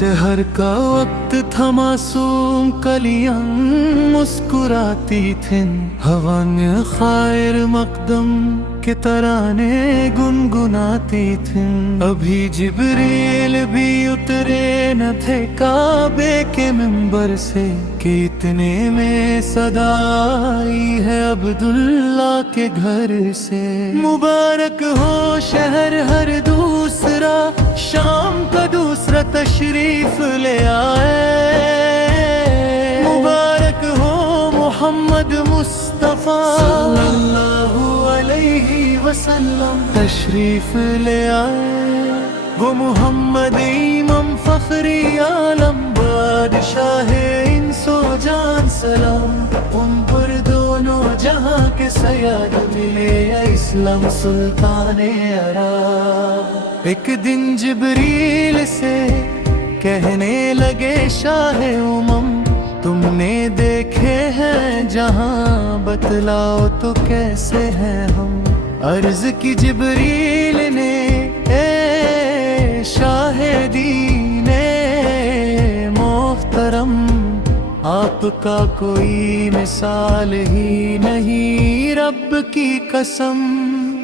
शहर का वक्त था मासूम, कलियां मुस्कुराती थीं, हवा में खैर मकदम के तराने गुनगुनाती थीं। अभी जिब्रील भी उतरे न थे काबे के मिंबर से कि इतने में सदा आई है अब्दुल्ला के घर से। मुबारक हो शहर हर दूसरा, शाम का दूसरा तशरीफ ले आए। मुबारक हो मोहम्मद मुस्तफा सल्लल्लाहु अलैहि वसल्लम तशरीफ ले आए। वो मोहम्मद इमाम फखरी आलम, बादशाह इंसो जान सलाम, उन पर दोनों जहां के सयाद मिले इस्लाम सुल्ताने अरब। एक दिन जिब्रील से कहने लगे शाह उमम, तुमने देखे हैं जहां, बतलाओ तो कैसे हैं हम। अर्ज की जिब्रील ने ए शाहिदीने मोहतरम, आपका कोई मिसाल ही नहीं रब की कसम।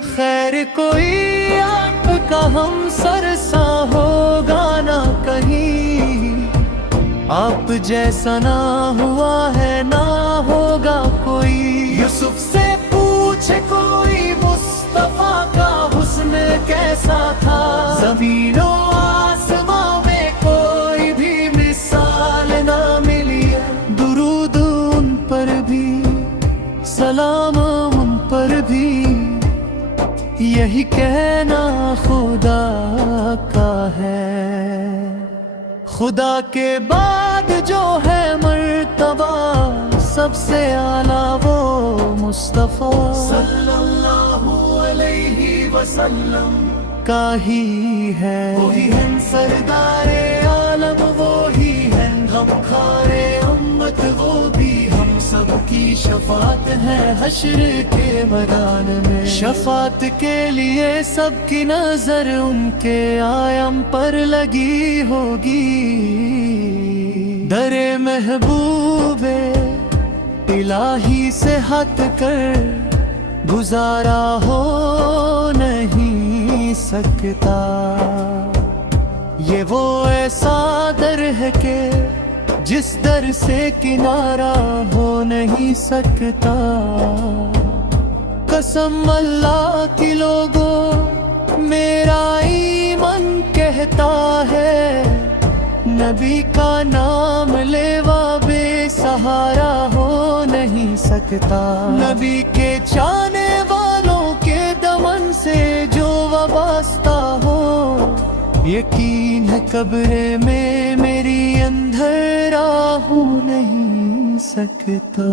खैर कोई आपका हम सरसा होगा ना कहीं, आप जैसा ना हुआ है ना होगा कोई। यूसुफ से पूछे कोई मुस्तफा का हुस्न कैसा था, ज़मीनो आसमां में कोई भी मिसाल ना मिली। दुरूद उन पर भी, सलाम उन पर भी, यही कहना खुदा का है। खुदा के बाद जो है मर्तबा, सबसे आला वो मुस्तफा सल्लल्लाहु अलैहि वसल्लम का ही है। वही है सरदारे आलम, वो ही है गमखारे उम्मत, वो भी हम सब की शफात है हश्र के मैदान में। शफात के लिए सबकी नजर उनके आयम पर लगी होगी। दरे महबूबे इलाही से हट कर गुजारा हो नहीं सकता। ये वो ऐसा दर है कि जिस दर से किनारा हो नहीं सकता। कसम अल्लाह की लोगों मेरा ईमान कहता है, नबी का नाम लेवा बेसहारा हो नहीं सकता। नबी के चाहने वालों के दमन से जो वाबस्ता हो, यकीन है कब्र में मेरी अंधेरा हो नहीं सकता।